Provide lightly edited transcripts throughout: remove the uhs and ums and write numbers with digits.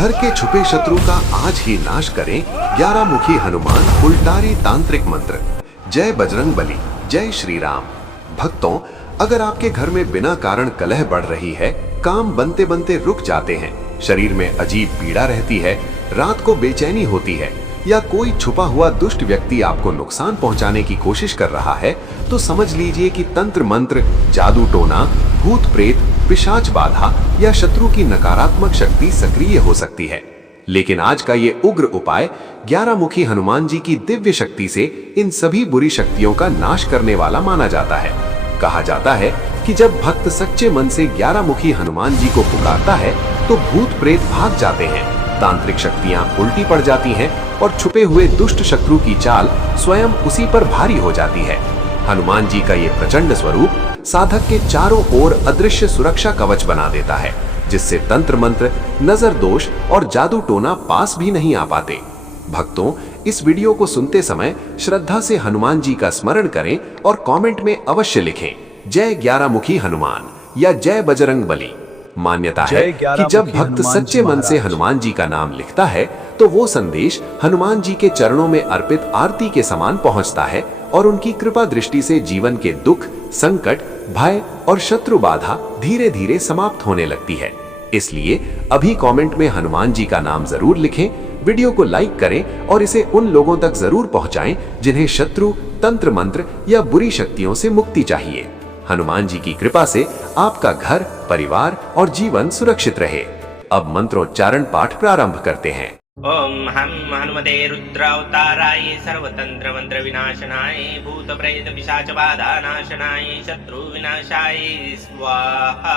घर के छुपे शत्रु का आज ही नाश करें 11 मुखी हनुमान उल्टारी तांत्रिक मंत्र। जय बजरंग बली, जय श्री राम। भक्तों, अगर आपके घर में बिना कारण कलह बढ़ रही है, काम बनते बनते रुक जाते हैं, शरीर में अजीब पीड़ा रहती है, रात को बेचैनी होती है, या कोई छुपा हुआ दुष्ट व्यक्ति आपको नुकसान पहुंचाने की कोशिश कर रहा है, तो समझ लीजिए कि तंत्र मंत्र, जादू टोना, भूत प्रेत, पिशाच बाधा या शत्रु की नकारात्मक शक्ति सक्रिय हो सकती है। लेकिन आज का ये उग्र उपाय 11 मुखी हनुमान जी की दिव्य शक्ति से इन सभी बुरी शक्तियों का नाश करने वाला माना जाता है। कहा जाता है कि जब भक्त सच्चे मन से 11 मुखी हनुमान जी को पुकारता है तो भूत प्रेत भाग जाते हैं, तांत्रिक शक्तियां उल्टी पड़ जाती हैं और छुपे हुए दुष्ट शत्रु की चाल स्वयं उसी पर भारी हो जाती है। हनुमान जी का ये प्रचंड स्वरूप साधक के चारों ओर अदृश्य सुरक्षा कवच बना देता है, जिससे तंत्र मंत्र, नजर दोष और जादू टोना पास भी नहीं आ पाते। भक्तों, इस वीडियो को सुनते समय श्रद्धा से हनुमान जी का स्मरण करें और कमेंट में अवश्य लिखें जय 11 मुखी हनुमान या जय बजरंग बली। मान्यता है कि जब भक्त सच्चे मन से हनुमान जी का नाम लिखता है तो वो संदेश हनुमान जी के चरणों में अर्पित आरती के समान पहुंचता है और उनकी कृपा दृष्टि से जीवन के दुख, संकट, भय और शत्रु बाधा धीरे धीरे समाप्त होने लगती है। इसलिए अभी कमेंट में हनुमान जी का नाम जरूर लिखें, वीडियो को लाइक करें और इसे उन लोगों तक जरूर पहुंचाएं जिन्हें शत्रु, तंत्र मंत्र या बुरी शक्तियों से मुक्ति चाहिए। हनुमान जी की कृपा से आपका घर, परिवार और जीवन सुरक्षित रहे। अब मंत्रोच्चारण पाठ प्रारंभ करते हैं। ओम हम हनुमते रुद्रावताराय सर्वतंत्र मंत्र विनाशनाय भूत प्रेत पिशाच बाधा नाशनाय शत्रु विनाशाय स्वाहा।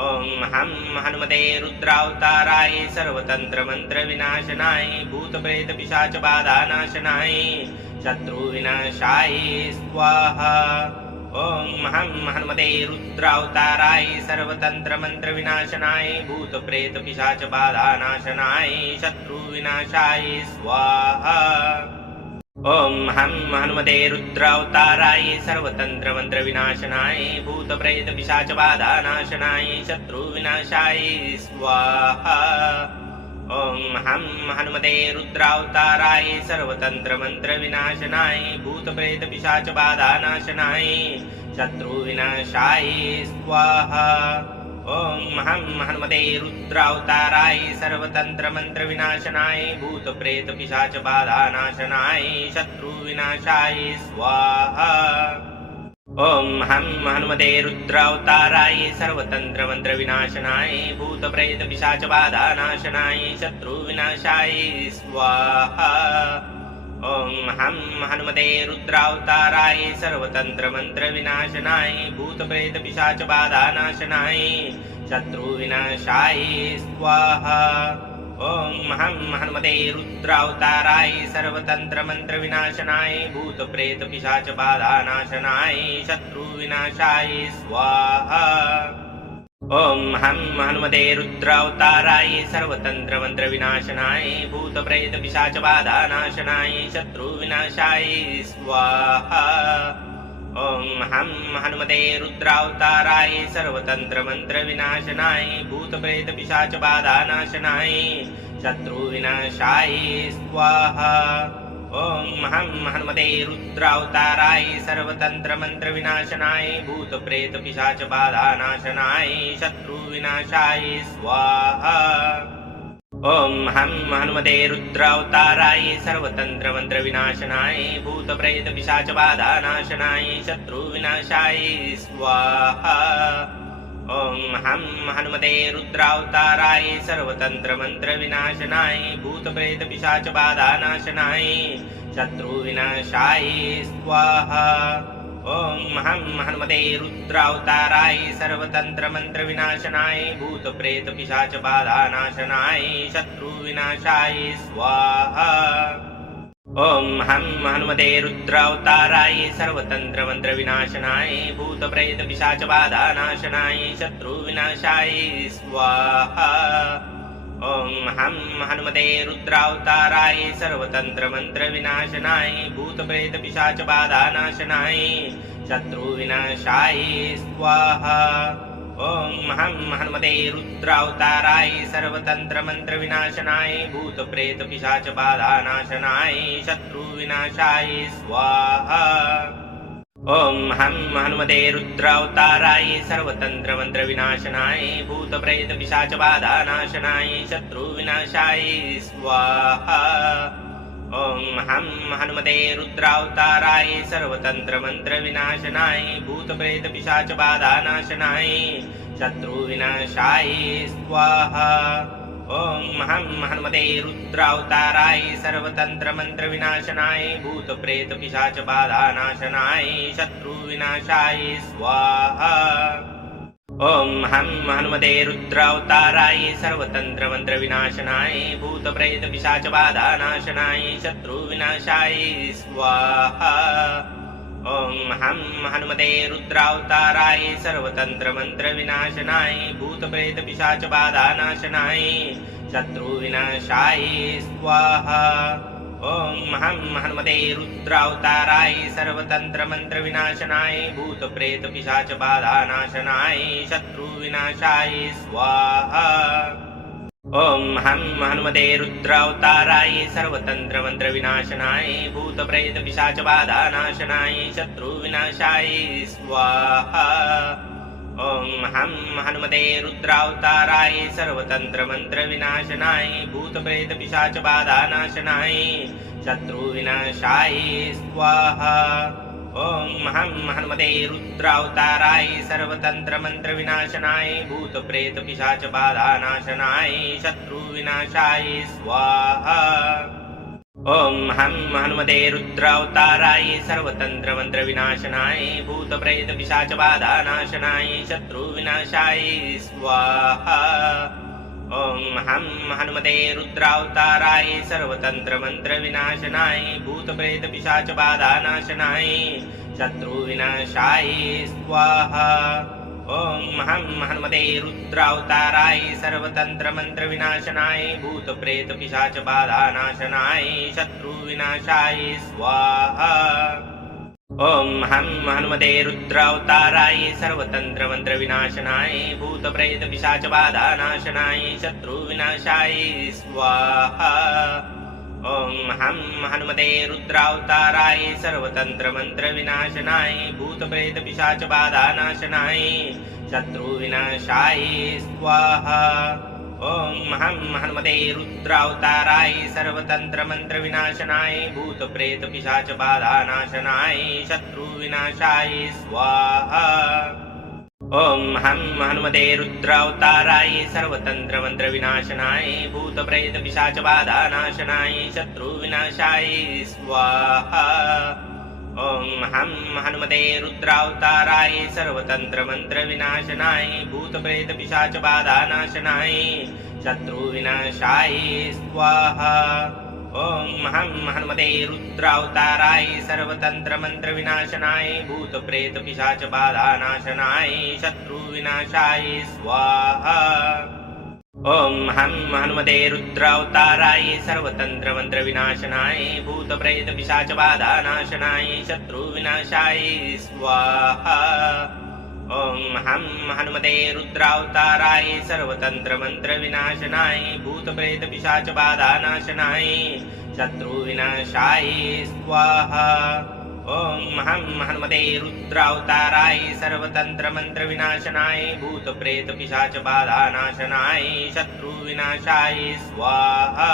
ओम हम हनुमते रुद्रावताराय सर्वतंत्र मंत्र विनाशनाय भूत प्रेत पिशाच बाधा नाशनाय शत्रु विनाशाय स्वाहा। ओम हम हनुमते रुद्रावताराय सर्वतंत्र मंत्र विनाशनाय भूत प्रेत पिशाच बाधा नाशनाय शत्रु विनाशाय स्वाहा। ओम हम हनुमते रुद्रावताराय सर्वतंत्र मंत्र विनाशनाय भूत प्रेत पिशाच बाधा नाशनाय शत्रु विनाशाय स्वाहा। ओम हम हनुमते रुद्रावताराय सर्वतंत्र मंत्र विनाशनाय भूत प्रेत पिशाच बाधा नाशनाय शत्रु विनाशाय स्वाहा। ओम हम हनुमते रुद्रावताराय सर्वतंत्र मंत्र विनाशनाय भूत प्रेत पिशाच बाधा नाशनाय शत्रु विनाशाय स्वाहा। ओम हम हनुमते रुद्रावताराय सर्वतंत्र मंत्र विनाशनाय भूत प्रेत पिशाच बाधा नाशनाय शत्रु विनाशाय स्वाहा। ओम हम हनुमते रुद्रावताराय सर्वतंत्र मंत्र विनाशनाय भूत प्रेत पिशाच बाधा नाशनाय शत्रु विनाशाय स्वाहा। ओम हम हनुमते रुद्रावताराय सर्वतंत्र मंत्र विनाशनाय भूत प्रेत पिशाच बाधा नाशनाय शत्रु विनाशाय स्वाहा। ओम हम हनुमते रुद्रावताराय सर्वतंत्र मंत्र विनाशनाय भूत प्रेत पिशाच बाधा नाशनाय शत्रु विनाशाय स्वाहा। ओम हम हनुमते रुद्रावताराय सर्वतंत्र मंत्र विनाशनाय भूत प्रेत पिशाच बाधा नाशनाय शत्रु विनाशाय स्वाहा। ओम हम हनुमते रुद्रावताराय सर्वतंत्र मंत्र विनाशनाय भूत प्रेत पिशाच बाधा नाशनाय शत्रु विनाशाय स्वाहा। ओम हम हनुमते रुद्रावताराय सर्वतंत्र मंत्र विनाशनाय भूत प्रेत पिशाच बाधा नाशनाय शत्रु विनाशाय स्वाहा। ओम हम हनुमते रुद्रावताराय सर्वतंत्र मंत्र विनाशनाय भूत प्रेत पिशाच बाधा नाशनाय शत्रु विनाशाय स्वाहा। ओम हम हनुमते रुद्रावताराय सर्वतंत्र मंत्र विनाशनाय भूत प्रेत पिशाच बाधा नाशनाय शत्रु विनाशाय स्वाहा। ओम हम हनुमते रुद्रावताराय सर्वतंत्र मंत्र विनाशनाय भूत प्रेत पिशाच बाधा नाशनाय शत्रु विनाशाय स्वाहा। ओम हम हनुमते रुद्रावताराय सर्वतंत्र मंत्र विनाशनाय भूत प्रेत पिशाच बाधा नाशनाय शत्रु विनाशाय स्वाहा। ॐ हं हनुमते रुद्रावताराय सर्वतन्त्रमन्त्रविनाशनाय भूतप्रेतपिशाचबाधानाशनाय शत्रुविनाशाय स्वाहा ॐ हं हनुमते रुद्रावताराय सर्वतन्त्रमन्त्रविनाशनाय भूतप्रेतपिशाचबाधानाशनाय शत्रुविनाशाय स्वाहा ॐ हं हनुमते रुद्रावताराय सर्वतन्त्रमन्त्रविनाशनाय भूतप्रेतपिशाचबाधानाशनाय शत्रुविनाशाय स्वाहा ॐ हं हनुमते रुद्रावताराय सर्वतन्त्रमन्त्रविनाशनाय भूतप्रेतपिशाचबाधानाशनाय शत्रुविनाशाय स्वाहा ॐ हं हनुमते रुद्रावताराय सर्वतन्त्रमन्त्रविनाशनाय भूतप्रेतपिशाचबाधानाशनाय शत्रुविनाशाय स्वाहा ॐ हं हनुमते रुद्रावताराय सर्वतन्त्रमन्त्रविनाशनाय भूतप्रेतपिशाचबाधानाशनाय शत्रुविनाशाय स्वाहा ॐ हं हनुमते रुद्रावताराय सर्वतन्त्रमन्त्रविनाशनाय भूतप्रेतपिशाचबाधानाशनाय शत्रुविनाशाय स्वाहा ॐ हं हनुमते रुद्रावताराय सर्वतन्त्रमन्त्रविनाशनाय भूतप्रेतपिशाचबाधानाशनाय शत्रुविनाशाय स्वाहा ॐ हं हनुमते रुद्रावताराय सर्वतन्त्रमन्त्रविनाशनाय भूतप्रेतपिशाचबाधानाशनाय शत्रुविनाशाय स्वाहा ॐ हं हनुमते रुद्रावताराय सर्वतन्त्रमन्त्रविनाशनाय भूतप्रेतपिशाचबाधानाशनाय शत्रुविनाशाय स्वाहा ॐ हं हनुमते रुद्रावताराय सर्वतन्त्रमन्त्रविनाशनाय भूतप्रेतपिशाचबाधानाशनाय शत्रुविनाशाय स्वाहा ॐ हं हनुमते रुद्रावताराय सर्वतन्त्रमन्त्रविनाशनाय भूतप्रेतपिशाचबाधानाशनाय शत्रुविनाशाय स्वाहा ॐ हं हनुमते रुद्रावताराय सर्वतन्त्रमन्त्रविनाशनाय भूतप्रेतपिशाचबाधानाशनाय शत्रुविनाशाय स्वाहा ॐ हं हनुमते रुद्रावताराय सर्वतन्त्रमन्त्रविनाशनाय भूतप्रेतपिशाचबाधानाशनाय शत्रुविनाशाय स्वाहा ॐ हं हनुमते रुद्रावताराय सर्वतन्त्रमन्त्रविनाशनाय भूतप्रेतपिशाचबाधानाशनाय शत्रुविनाशाय स्वाहा ॐ हं हनुमते रुद्रावताराय सर्वतन्त्रमन्त्रविनाशनाय भूतप्रेतपिशाचबाधानाशनाय शत्रुविनाशाय स्वाहा ॐ हं हनुमते रुद्रावताराय सर्वतन्त्रमन्त्रविनाशनाय भूतप्रेतपिशाचबाधानाशनाय शत्रुविनाशाय स्वाहा ॐ हं हनुमते रुद्रावताराय सर्वतन्त्रमन्त्रविनाशनाय भूतप्रेतपिशाचबाधानाशनाय शत्रुविनाशाय स्वाहा ॐ हं हनुमते रुद्रावताराय सर्वतन्त्रमन्त्रविनाशनाय भूतप्रेतपिशाचबाधानाशनाय शत्रुविनाशाय स्वाहा ॐ हं हनुमते रुद्रावताराय सर्वतन्त्रमन्त्रविनाशनाय भूतप्रेतपिशाचबाधानाशनाय शत्रुविनाशाय स्वाहा ॐ हं हनुमते रुद्रावताराय सर्वतन्त्रमन्त्रविनाशनाय भूतप्रेतपिशाचबाधानाशनाय शत्रुविनाशाय स्वाहा ॐ हं हनुमते रुद्रावताराय सर्वतन्त्रमन्त्रविनाशनाय भूतप्रेतपिशाचबाधानाशनाय शत्रुविनाशाय स्वाहा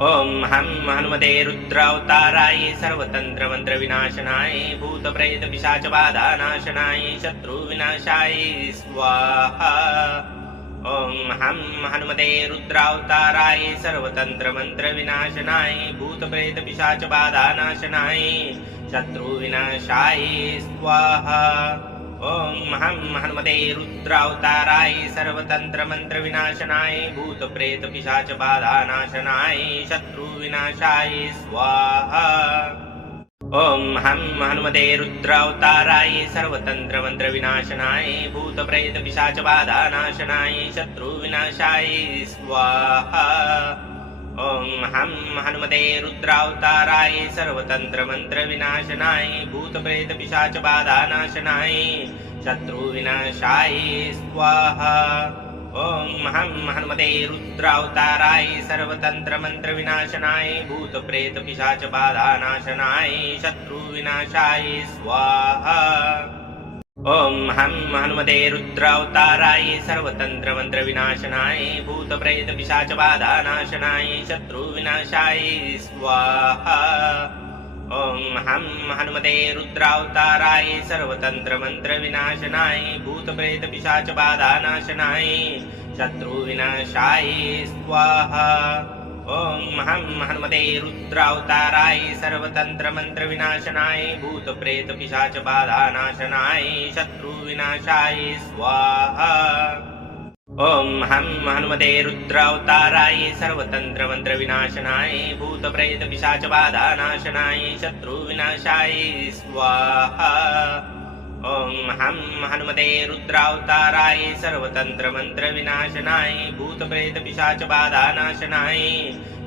ॐ हं हनुमते रुद्रावताराय सर्वतन्त्रमन्त्रविनाशनाय भूतप्रेतपिशाचबाधानाशनाय शत्रुविनाशाय स्वाहा ॐ हं हनुमते रुद्रावताराय सर्वतन्त्रमन्त्रविनाशनाय भूतप्रेतपिशाचबाधानाशनाय शत्रुविनाशाय स्वाहा ॐ हं हनुमते रुद्रावताराय सर्वतन्त्रमन्त्रविनाशनाय भूतप्रेतपिशाचबाधानाशनाय शत्रुविनाशाय स्वाहा ॐ हं हनुमते रुद्रावताराय सर्वतन्त्रमन्त्रविनाशनाय भूतप्रेतपिशाचबाधानाशनाय शत्रुविनाशाय स्वाहा ॐ हं हनुमते रुद्रावताराय सर्वतन्त्रमन्त्रविनाशनाय भूतप्रेतपिशाचबाधानाशनाय शत्रुविनाशाय स्वाहा ॐ हं हनुमते रुद्रावताराय सर्वतन्त्रमन्त्रविनाशनाय भूतप्रेतपिशाचबाधानाशनाय शत्रुविनाशाय स्वाहा ॐ हं हनुमते रुद्रावताराय सर्वतन्त्रमन्त्रविनाशनाय भूतप्रेतपिशाचबाधानाशनाय शत्रुविनाशाय स्वाहा ॐ हं हनुमते रुद्रावताराय सर्वतन्त्रमन्त्रविनाशनाय भूतप्रेतपिशाचबाधानाशनाय शत्रुविनाशाय स्वाहा ॐ हं हनुमते रुद्रावताराय सर्वतन्त्रमन्त्रविनाशनाय भूतप्रेतपिशाचबाधानाशनाय शत्रुविनाशाय स्वाहा ॐ हं हनुमते रुद्रावताराय सर्वतन्त्रमन्त्रविनाशनाय भूतप्रेतपिशाचबाधानाशनाय शत्रुविनाशाय स्वाहा ॐ हं हनुमते रुद्रावताराय सर्वतन्त्रमन्त्रविनाशनाय भूतप्रेतपिशाचबाधानाशनाय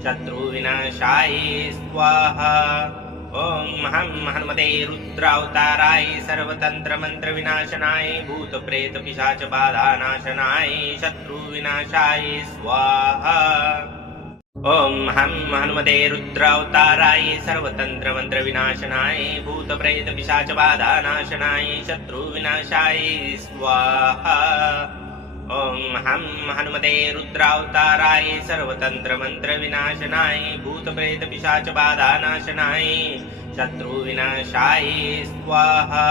शत्रुविनाशाय स्वाहा ॐ हं हनुमते रुद्रावताराय सर्वतन्त्रमन्त्रविनाशनाय भूतप्रेतपिशाचबाधानाशनाय शत्रुविनाशाय स्वाहा ॐ हं हनुमते रुद्रावताराय सर्वतन्त्रमन्त्रविनाशनाय भूतप्रेतपिशाचबाधानाशनाय शत्रुविनाशाय स्वाहा ॐ हं हनुमते रुद्रावताराय सर्वतन्त्रमन्त्रविनाशनाय भूतप्रेतपिशाचबाधानाशनाय शत्रुविनाशाय स्वाहा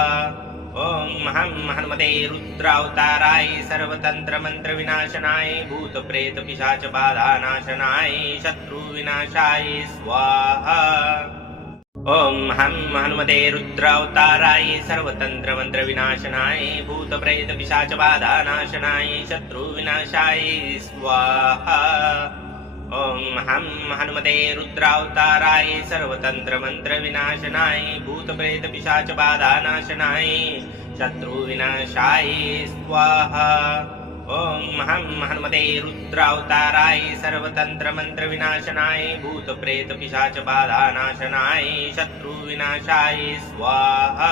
ॐ हं हनुमते रुद्रावताराय सर्वतन्त्रमन्त्रविनाशनाय भूतप्रेतपिशाचबाधानाशनाय शत्रुविनाशाय स्वाहा ॐ हं हनुमते रुद्रावताराय सर्वतन्त्रमन्त्रविनाशनाय भूतप्रेतपिशाचबाधानाशनाय शत्रुविनाशाय स्वाहा ॐ हं हनुमते रुद्रावताराय सर्वतन्त्रमन्त्रविनाशनाय भूतप्रेतपिशाचबाधानाशनाय शत्रुविनाशाय स्वाहा ॐ हं हनुमते रुद्रावताराय सर्वतन्त्रमन्त्रविनाशनाय भूतप्रेतपिशाचबाधानाशनाय शत्रुविनाशाय स्वाहा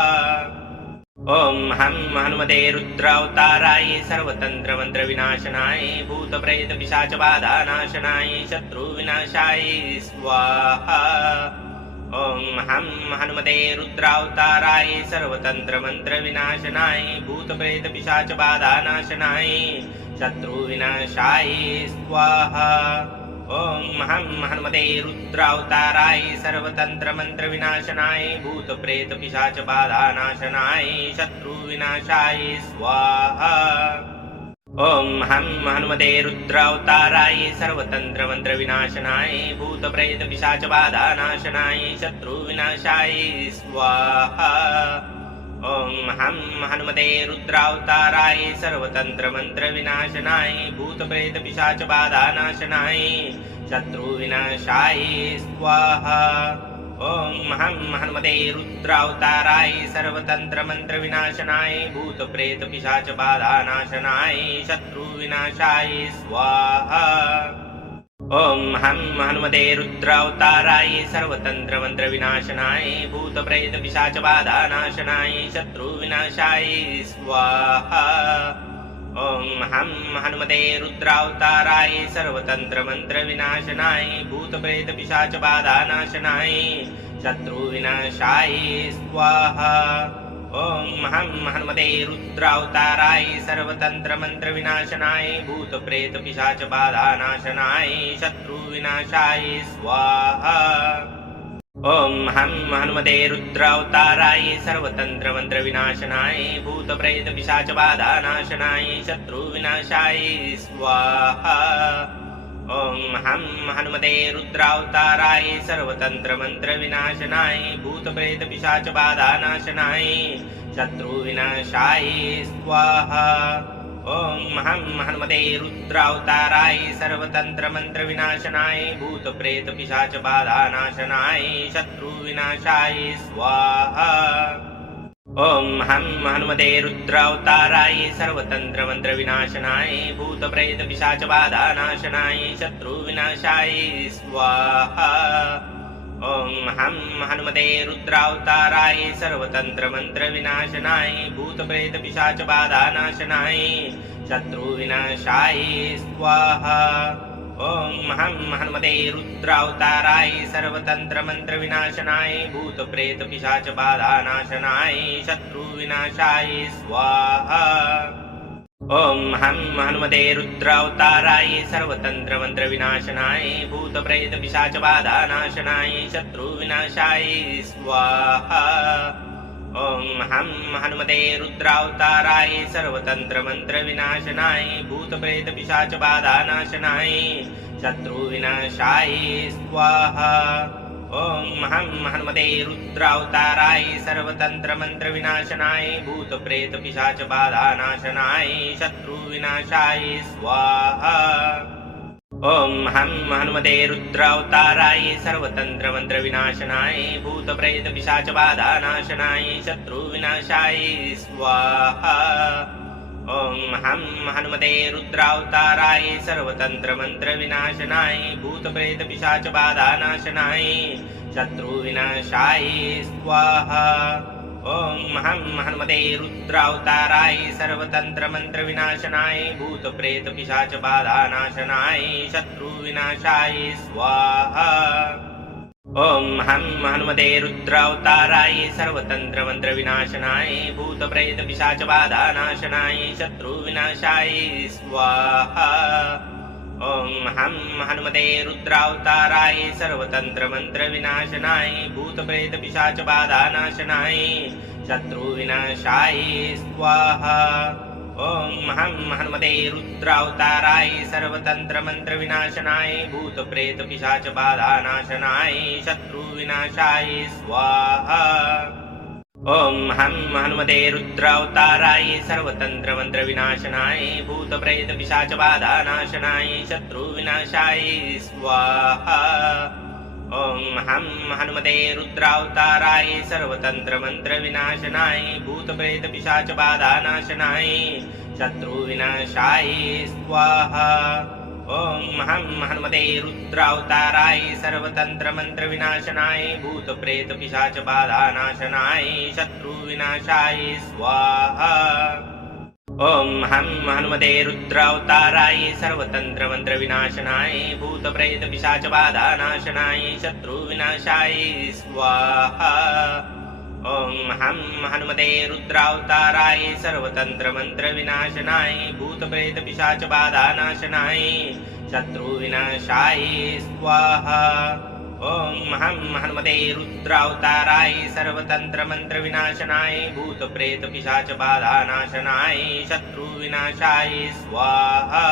ॐ हं हनुमते रुद्रावताराय सर्वतन्त्रमन्त्रविनाशनाय भूतप्रेतपिशाचबाधानाशनाय शत्रुविनाशाय स्वाहा ॐ हं हनुमते रुद्रावताराय सर्वतन्त्रमन्त्रविनाशनाय भूतप्रेतपिशाचबाधानाशनाय शत्रुविनाशाय स्वाहा ॐ हं हनुमते रुद्रावताराय सर्वतन्त्रमन्त्रविनाशनाय भूतप्रेतपिशाचबाधानाशनाय शत्रुविनाशाय स्वाहा ॐ हं हनुमते रुद्रावताराय सर्वतन्त्रमन्त्रविनाशनाय भूतप्रेतपिशाचबाधानाशनाय शत्रुविनाशाय स्वाहा ॐ हं हनुमते रुद्रावताराय सर्वतन्त्रमन्त्रविनाशनाय भूतप्रेतपिशाचबाधानाशनाय शत्रुविनाशाय स्वाहा ॐ हं हनुमते रुद्रावताराय सर्वतन्त्रमन्त्रविनाशनाय भूतप्रेतपिशाचबाधानाशनाय शत्रुविनाशाय स्वाहा ॐ हं हनुमते रुद्रावताराय सर्वतन्त्रमन्त्रविनाशनाय भूतप्रेतपिशाचबाधानाशनाय शत्रुविनाशाय स्वाहा ॐ हं हनुमते रुद्रावताराय सर्वतन्त्रमन्त्रविनाशनाय भूतप्रेतपिशाचबाधानाशनाय शत्रुविनाशाय स्वाहा ॐ हं हनुमते रुद्रावताराय सर्वतन्त्रमन्त्रविनाशनाय भूतप्रेतपिशाचबाधानाशनाय शत्रुविनाशाय स्वाहा ॐ हं हनुमते रुद्रावताराय सर्वतन्त्रमन्त्रविनाशनाय भूतप्रेतपिशाचबाधानाशनाय शत्रुविनाशाय स्वाहा ॐ हं हनुमते रुद्रावताराय सर्वतन्त्रमन्त्रविनाशनाय भूतप्रेतपिशाचबाधानाशनाय शत्रुविनाशाय स्वाहा ॐ हं हनुमते रुद्रावताराय सर्वतन्त्रमन्त्रविनाशनाय भूतप्रेतपिशाचबाधानाशनाय शत्रुविनाशाय स्वाहा ॐ हं हनुमते रुद्रावताराय सर्वतन्त्रमन्त्रविनाशनाय भूतप्रेतपिशाचबाधानाशनाय शत्रुविनाशाय स्वाहा ओम हम हनुमते रुद्रावताराय सर्वतंत्र मंत्र विनाशनाय भूत प्रेत पिशाच बाधा नाशनाय शत्रु विनाशाय स्वाहा। ओम हम हनुमते रुद्रावताराय सर्वतंत्र मंत्र विनाशनाय भूत प्रेत पिशाच बाधा नाशनाय शत्रु विनाशाय स्वाहा। ओम हम हनुमते रुद्रावताराय सर्वतंत्र मंत्र विनाशनाय भूत प्रेत पिशाच बाधा नाशनाय शत्रु विनाशाय स्वाहा। ओम हम हनुमते रुद्रावताराय सर्वतंत्र मंत्र विनाशनाय भूत प्रेत पिशाच बाधा नाशनाय शत्रु विनाशाय स्वाहा। ओम हम हनुमते रुद्रावताराय सर्वतंत्र मंत्र विनाशनाय भूत प्रेत पिशाच बाधा नाशनाय शत्रु विनाशाय स्वाहा। ओम हम हनुमते रुद्रावताराय सर्वतंत्र मंत्र विनाशनाय भूत प्रेत पिशाच बाधा नाशनाय शत्रु विनाशाय स्वाहा। ओम हम हनुमते रुद्रावताराय सर्वतंत्र मंत्र विनाशनाय भूत प्रेत पिशाच बाधा नाशनाय शत्रु विनाशाय स्वाहा। ओम हम हनुमते रुद्रावताराय सर्वतंत्र मंत्र विनाशनाय भूत प्रेत पिशाच बाधा नाशनाय शत्रु विनाशाय स्वाहा। ओम हम हनुमते रुद्रावताराय सर्वतंत्र मंत्र विनाशनाय भूत प्रेत पिशाच बाधा नाशनाय शत्रु विनाशाय स्वाहा। ओम हम हनुमते रुद्रावताराय सर्वतंत्र मंत्र विनाशनाय भूत प्रेत पिशाच बाधा नाशनाय शत्रु विनाशाय स्वाहा। ओम हम हनुमते रुद्रावताराय सर्वतंत्र मंत्र विनाशनाय भूत प्रेत पिशाच बाधा नाशनाय शत्रु विनाशाय स्वाहा। ओम हम हनुमते रुद्रावताराय सर्वतंत्र मंत्र विनाशनाय भूत प्रेत पिशाच बाधा नाशनाय शत्रु विनाशाय स्वाहा। ओम हम हनुमते रुद्रावताराय सर्वतंत्र मंत्र विनाशनाय भूत प्रेत पिशाच बाधा नाशनाय शत्रु विनाशाय स्वाहा। ओम हम हनुमते रुद्रावताराय सर्वतंत्र मंत्र विनाशनाय भूत प्रेत पिशाच बाधा नाशनाय शत्रु विनाशाय स्वाहा। ओम हम हनुमते रुद्रावताराय सर्वतंत्र मंत्र विनाशनाय भूत प्रेत पिशाच बाधा नाशनाय शत्रु विनाशाय स्वाहा। ओम हम हनुमते रुद्रावताराय सर्वतंत्र मंत्र विनाशनाय भूत प्रेत पिशाच बाधा नाशनाय शत्रु विनाशाय स्वाहा। ओम हम हनुमते रुद्रावताराय सर्वतंत्र मंत्र विनाशनाय भूत प्रेत पिशाच बाधा नाशनाय शत्रु विनाशाय स्वाहा।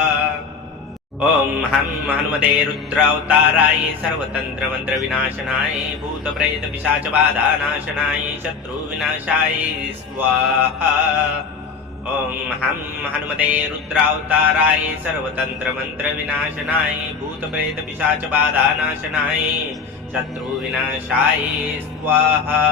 ओम हम हनुमते रुद्रावताराय सर्वतंत्र मंत्र विनाशनाय भूत प्रेत पिशाच बाधा नाशनाय शत्रु विनाशाय स्वाहा। ओम हम हनुमते रुद्रावताराय सर्वतंत्र मंत्र विनाशनाय भूत प्रेत पिशाच बाधा नाशनाय शत्रु विनाशाय स्वाहा।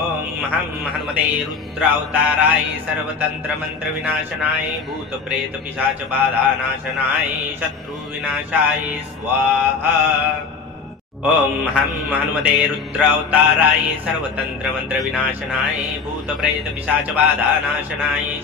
ओम हम हनुमते रुद्रावताराय सर्वतंत्र मंत्र विनाशनाय भूत प्रेत पिशाच बाधा नाशनाय शत्रु विनाशाय स्वाहा। ओम हम हनुमते रुद्रावताराय सर्वतंत्र मंत्र विनाशनाय भूत प्रेत पिशाच बाधा नाशनाय